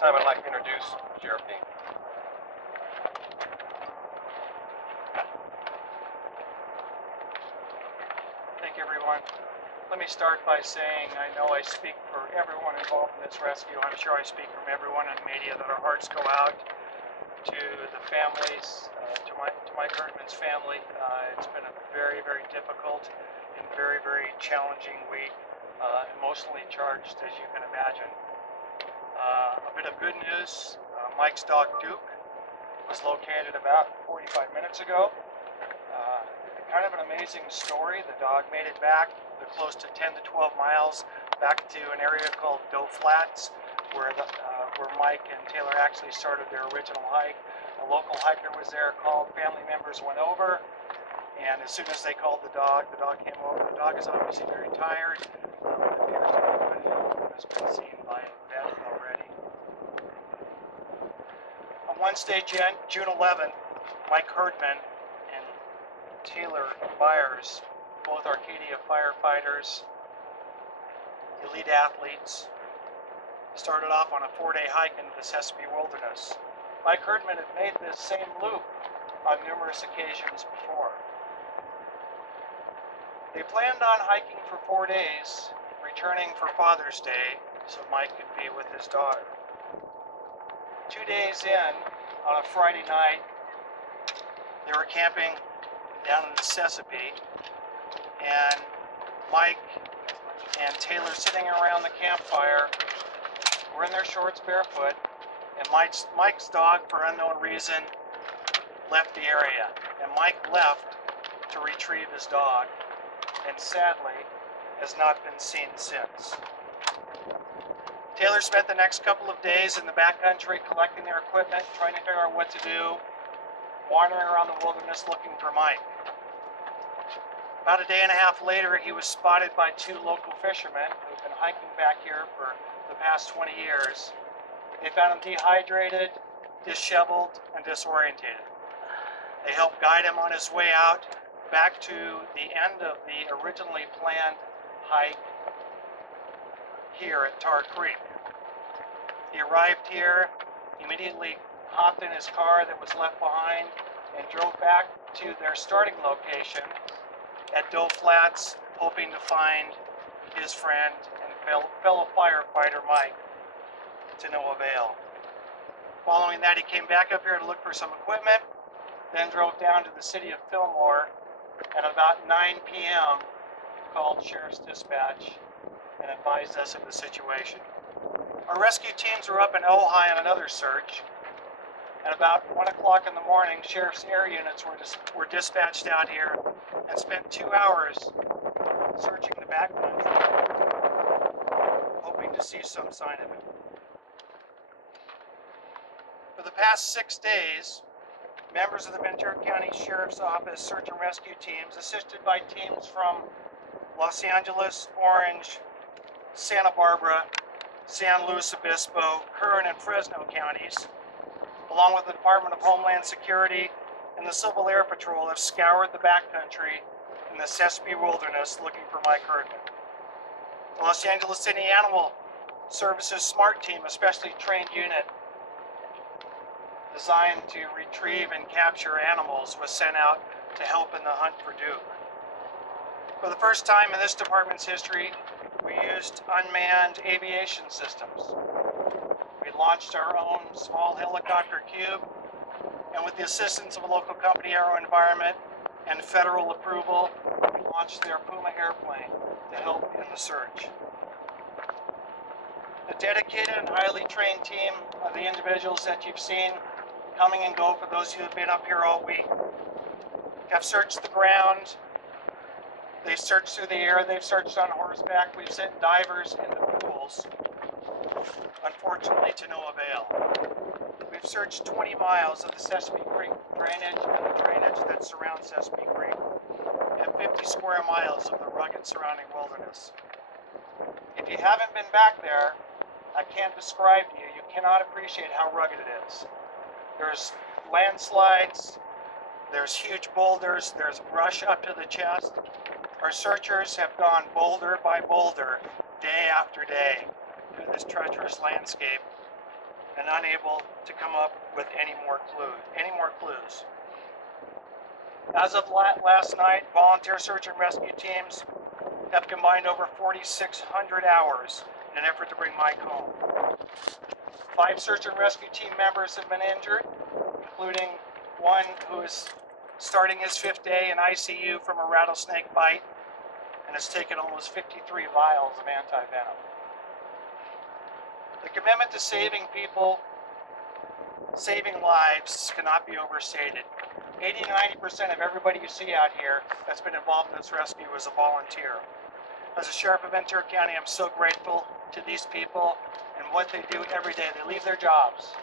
time, I'd like to introduce Sheriff Dean. Thank you, everyone. Let me start by saying I know I speak for everyone involved in this rescue. I'm sure I speak from everyone in the media that our hearts go out to the families, to Mike Herdman's family. It's been a very, very difficult and very, very challenging week, emotionally charged, as you can imagine. A bit of good news, Mike's dog Duke was located about 45 minutes ago. Kind of an amazing story. The dog made it back close to 10 to 12 miles back to an area called Doe Flats, where Mike and Taylor actually started their original hike. A local hiker was there, called, family members went over, and as soon as they called the dog came over. The dog is obviously very tired. It appears to be good health and has been seen by a vet already. On Wednesday, June 11th, Mike Herdman and Taylor Byers, both Arcadia firefighters, elite athletes, started off on a 4-day hike into the Chesapeake Wilderness. Mike Herdman had made this same loop on numerous occasions before. They planned on hiking for 4 days, returning for Father's Day so Mike could be with his daughter. 2 days in, on a Friday night, they were camping down in the Chesapeake, and Mike and Taylor, sitting around the campfire, were in their shorts barefoot, and Mike's dog, for unknown reason, left the area. And Mike left to retrieve his dog, and sadly has not been seen since. Taylor spent the next couple of days in the backcountry collecting their equipment, trying to figure out what to do, wandering around the wilderness looking for Mike. About a day and a half later, he was spotted by 2 local fishermen who've been hiking back here for the past 20 years. They found him dehydrated, disheveled, and disorientated. They helped guide him on his way out back to the end of the originally planned hike here at Tar Creek. He arrived here, immediately hopped in his car that was left behind, and drove back to their starting location at Doe Flats, hoping to find his friend and fellow firefighter Mike, to no avail. Following that, he came back up here to look for some equipment, then drove down to the city of Fillmore, and at about 9 p.m. called Sheriff's Dispatch and advised us of the situation. Our rescue teams were up in Ojai on another search. At about 1 o'clock in the morning, Sheriff's air units were dispatched out here and spent 2 hours searching the backcountry, hoping to see some sign of it. For the past 6 days, members of the Ventura County Sheriff's Office search and rescue teams, assisted by teams from Los Angeles, Orange, Santa Barbara, San Luis Obispo, Kern, and Fresno counties, along with the Department of Homeland Security and the Civil Air Patrol, have scoured the backcountry in the Chesapeake Wilderness looking for Mike Herdman. The Los Angeles City Animal Services SMART team, a specially trained unit designed to retrieve and capture animals, was sent out to help in the hunt for Duke. For the first time in this department's history, we used unmanned aviation systems. We launched our own small helicopter cube, and with the assistance of a local company, Aero Environment, and federal approval, we launched their Puma airplane to help in the search. The dedicated and highly trained team of the individuals that you've seen coming and go, for those who have been up here all week, have searched the ground. They've searched through the air, they've searched on horseback, we've sent divers into pools, unfortunately to no avail. We've searched 20 miles of the Chesapeake Creek drainage and the drainage that surrounds Chesapeake Creek, and 50 square miles of the rugged surrounding wilderness. If you haven't been back there, I can't describe to you, you cannot appreciate how rugged it is. There's landslides, there's huge boulders, there's brush up to the chest. Our searchers have gone boulder by boulder, day after day, through this treacherous landscape, and unable to come up with any more clues. As of last night, volunteer search and rescue teams have combined over 4,600 hours in an effort to bring Mike home. 5 search and rescue team members have been injured, including one who is starting his 5th day in ICU from a rattlesnake bite and has taken almost 53 vials of anti-venom. The commitment to saving people, saving lives cannot be overstated. 80 to 90% of everybody you see out here that's been involved in this rescue is a volunteer. As a sheriff of Ventura County, I'm so grateful to these people and what they do every day. They leave their jobs.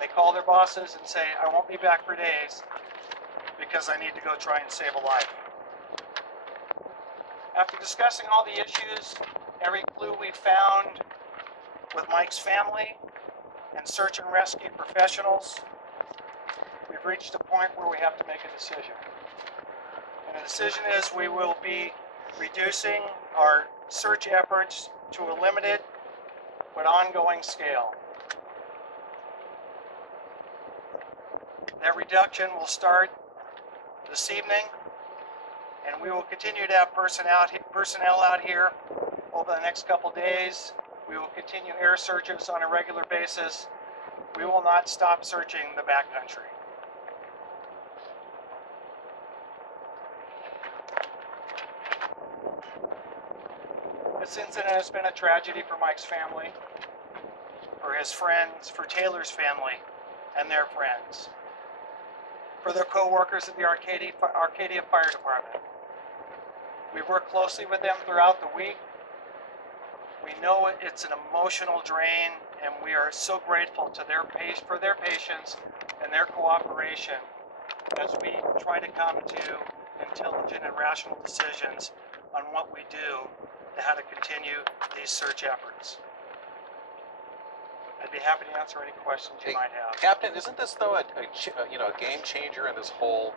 They call their bosses and say, I won't be back for days because I need to go try and save a life. After discussing all the issues, every clue we found with Mike's family and search and rescue professionals, we've reached a point where we have to make a decision. And the decision is we will be reducing our search efforts to a limited but ongoing scale. That reduction will start this evening, and we will continue to have personnel out here over the next couple days. We will continue air searches on a regular basis. We will not stop searching the backcountry. This incident has been a tragedy for Mike's family, for his friends, for Taylor's family and their friends, for their co-workers at the Arcadia Fire Department. We've worked closely with them throughout the week. We know it's an emotional drain, and we are so grateful to for their patience and their cooperation as we try to come to intelligent and rational decisions on what we do and how to continue these search efforts. I'd be happy to answer any questions you might have. Captain, isn't this though a game changer in this whole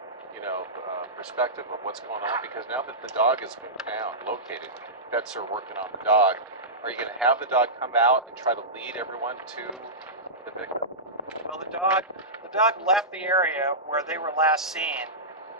perspective of what's going on? Because now that the dog has been found, located, vets are working on the dog. Are you going to have the dog come out and try to lead everyone to the victim? Well, the dog left the area where they were last seen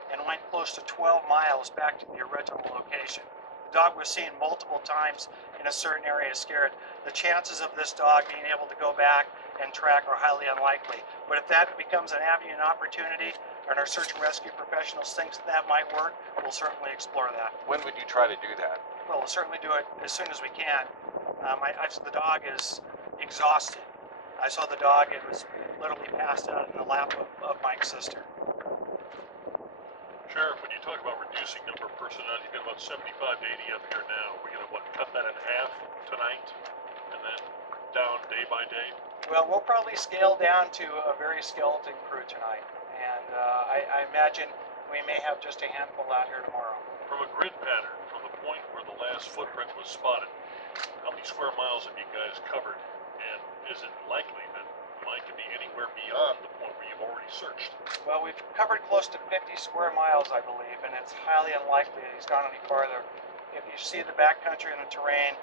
and went close to 12 miles back to the original location. The dog was seen multiple times in a certain area scared. The chances of this dog being able to go back and track are highly unlikely. But if that becomes an avenue and opportunity, and our search and rescue professionals think that might work, we'll certainly explore that. When would you try to do that? Well, we'll certainly do it as soon as we can. The dog is exhausted. I saw the dog, it was literally passed out in the lap of Mike's sister. Sheriff, when you talk about reducing number of personnel, you've got about 75 to 80 up here now. We're going to, cut that in half tonight and then down day by day? Well, we'll probably scale down to a very skeleton crew tonight. And I imagine we may have just a handful out here tomorrow. From a grid pattern, from the point where the last footprint was spotted, how many square miles have you guys covered? And is it likely that Mike could be anywhere beyond the point where you've already searched? Well, we've covered close to 50 square miles, I believe, and it's highly unlikely that he's gone any farther. If you see the backcountry and the terrain,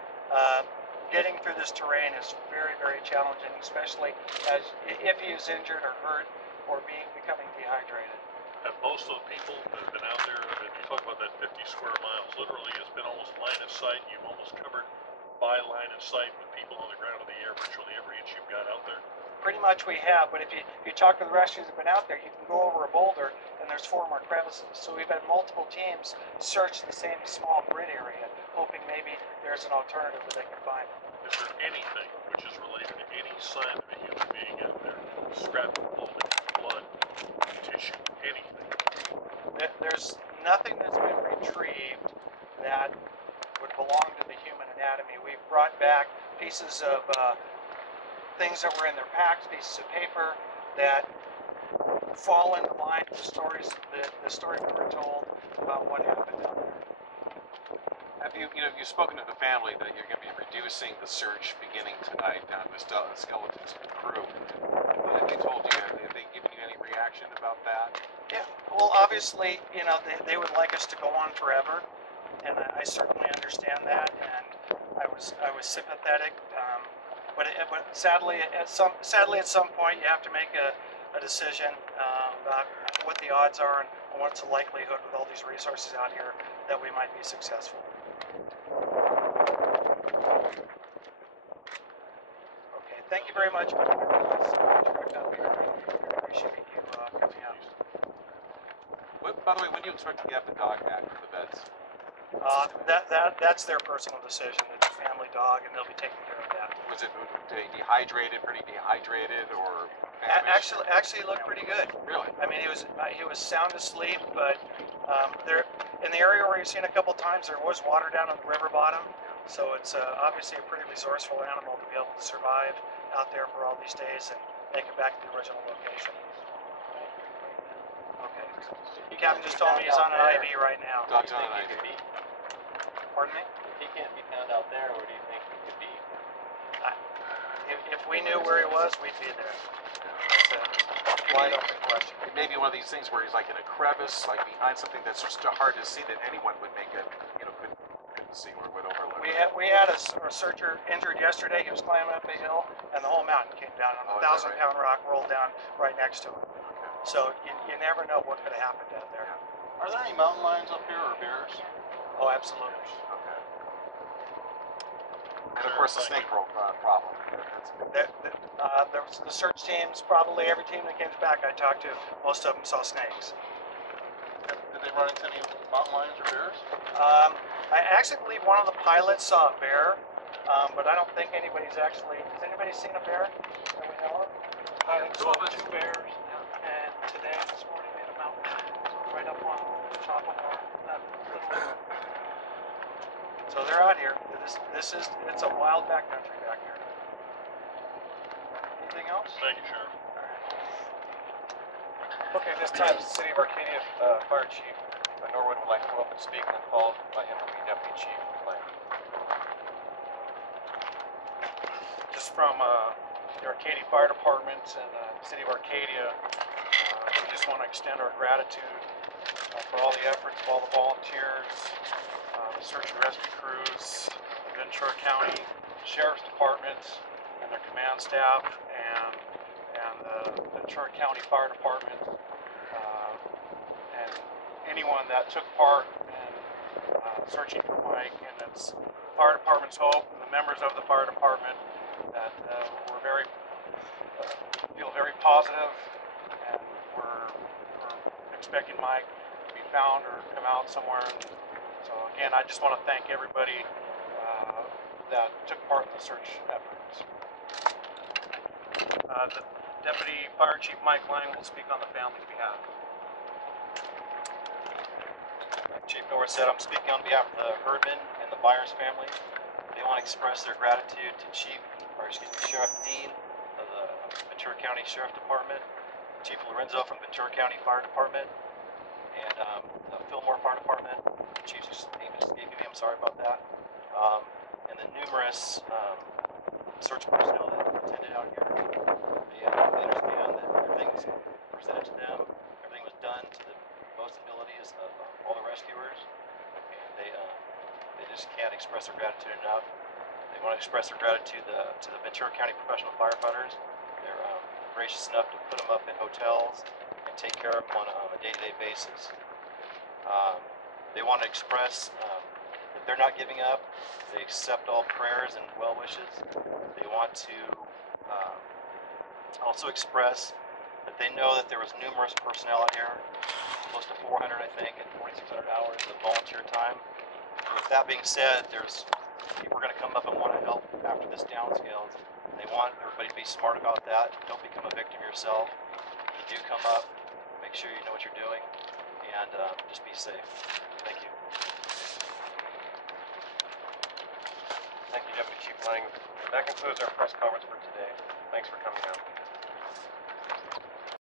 getting through this terrain is very, very challenging, especially if he is injured or hurt or becoming dehydrated. Have most of the people that have been out there, if you talk about that 50 square miles, literally it's been almost line of sight. You've almost covered by line of sight with people on the ground in the air, virtually every inch you've got out there. Pretty much we have, but if you talk to the rescuers that have been out there, you can go over a boulder and there's 4 more crevices. So we've had multiple teams search the same small grid area, hoping maybe there's an alternative that they can find. Is there anything which is related to any sign of a human being out there? Scrap of clothing, blood, tissue, anything? There's nothing that's been retrieved that would belong to the human anatomy. We've brought back pieces of things that were in their packs, pieces of paper that fall into line with the story we were told about what happened out there. Have you've spoken to the family that you're going to be reducing the search beginning tonight down to skeletons and crew? What have they told you? Have they given you any reaction about that? Yeah, well, obviously, they would like us to go on forever, and I certainly understand that, and I was sympathetic. but sadly, at some point, you have to make a decision about what the odds are and what's the likelihood with all these resources out here that we might be successful. Okay, thank you very much. Appreciate you coming out. By the way, when do you expect to get the dog back from the vets? That's their personal decision. It's a family dog, and they'll be taking care of that. Was it dehydrated, pretty dehydrated, or Actually, it looked pretty good. Really? I mean, he was sound asleep, but there in the area where you've seen a couple times, there was water down on the river bottom. So it's obviously a pretty resourceful animal to be able to survive out there for all these days and make it back to the original location. Okay. Captain just told me he's on an IV right now. Dog's on an IV. Pardon me? If he can't be found out there, where do you think he could be? If we knew where he was, we'd be there. That's a wide open question. It may be one of these things where he's like in a crevice, like behind something that's just hard to see that anyone would make a, couldn't see or would overlook. We had a searcher injured yesterday. He was climbing up a hill, and the whole mountain came down on a 1,000-pound rock, rolled down right next to him. So you never know what could have happened out there. Are there any mountain lions up here or bears? Oh, absolutely. Okay. And of course the snake problem. There was the search teams. Probably every team that came back I talked to, most of them saw snakes. Did they run into any mountain lions or bears? I actually believe one of the pilots saw a bear, but I don't think anybody's actually. Has anybody seen a bear that we know of? Two of us, 2 bears, and today, this morning, we had a mountain lion right up on the top of that little. So they're out here. It's a wild backcountry back here. Anything else? Thank you, Sheriff. Okay, this time, the City of Arcadia Fire Chief Norwood would like to come up and speak, and followed by him will be Deputy Chief Lang. Just from the Arcadia Fire Department and the City of Arcadia, we just want to extend our gratitude for all the efforts of all the volunteers, the search and rescue crews, the Ventura County Sheriff's Department and their command staff, and the Ventura County Fire Department, and anyone that took part in searching for Mike. And it's the fire department's hope, and the members of the fire department, that we're feel very positive, and we're expecting Mike to be found or come out somewhere. And so again, I just want to thank everybody that took part in the search efforts. The Deputy Fire Chief Mike Lang will speak on the family's behalf. Chief Norwood said, I'm speaking on behalf of the Herdman and the Byers family. They want to express their gratitude to Sheriff Dean of the Ventura County Sheriff Department, Chief Lorenzo from Ventura County Fire Department, and the Fillmore Fire Department. The chief's name escaping me, I'm sorry about that. And the numerous search personnel that attended out here. They understand that everything was presented to them, everything was done to the most abilities of all the rescuers, and they just can't express their gratitude enough. They want to express their gratitude to the Ventura County professional firefighters. They're gracious enough to put them up in hotels and take care of them on a day-to-day basis. They want to express that they're not giving up. They accept all prayers and well wishes. They want to also express that they know that there was numerous personnel out here, close to 400, I think, and 4,600 hours of volunteer time. And with that being said, there's people are going to come up and want to help after this downscales. They want everybody to be smart about that. Don't become a victim yourself. If you do come up, make sure you know what you're doing, and just be safe. Thank you. Thank you, Deputy Chief Lang. That concludes our press conference for today. Thanks for coming out.